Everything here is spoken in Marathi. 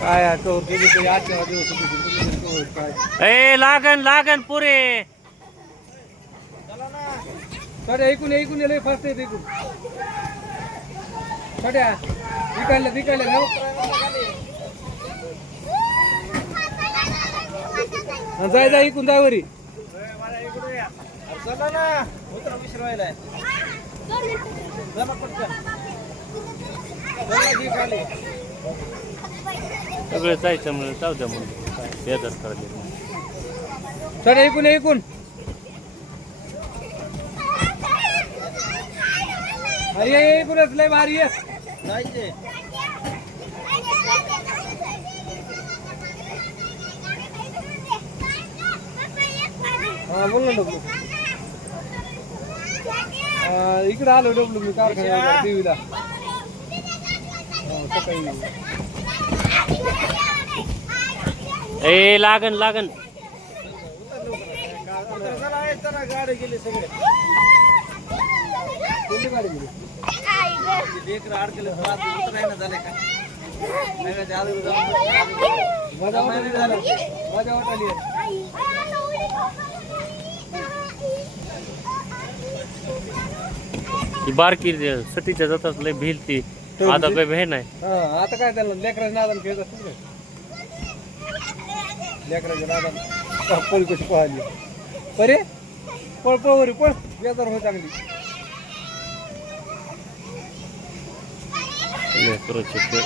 काय आजच्या दिवस काय ए लागन लागन पुरे साड्या ऐकून ऐकून लय फास्ट येत ऐकून साड्या विकायला विकायला जाय जाय ऐकून जाय वरी चला ना उतरा उशीर व्हायलाय जमा पटकन सगळे जायचं म्हणून जाऊ द्या म्हणून काय बेदर करायला साड्या ऐकून ऐकून अरे ऐकूनच लय भारी आहे जायचे हा बोल ना डबलू इकडे आलो डबलू मी कारखान्यात टीव्हीला सकाळी ए लागन लागन गाडी गेली सगळे कोणती गाडी गेली लेकर अडकले उतरायला झाले का मजा वाटली झालं मजा वाटली ही बारकी सटीच्या जातात लय भिल ती आता काही भे नाही आता काय त्याला लेकराच्या नादान खेळत असतील का लेकराच्या नादान पळ कशी पळाली अरे पळ पळ वरी पळ बेजार हो चांगली लेकराची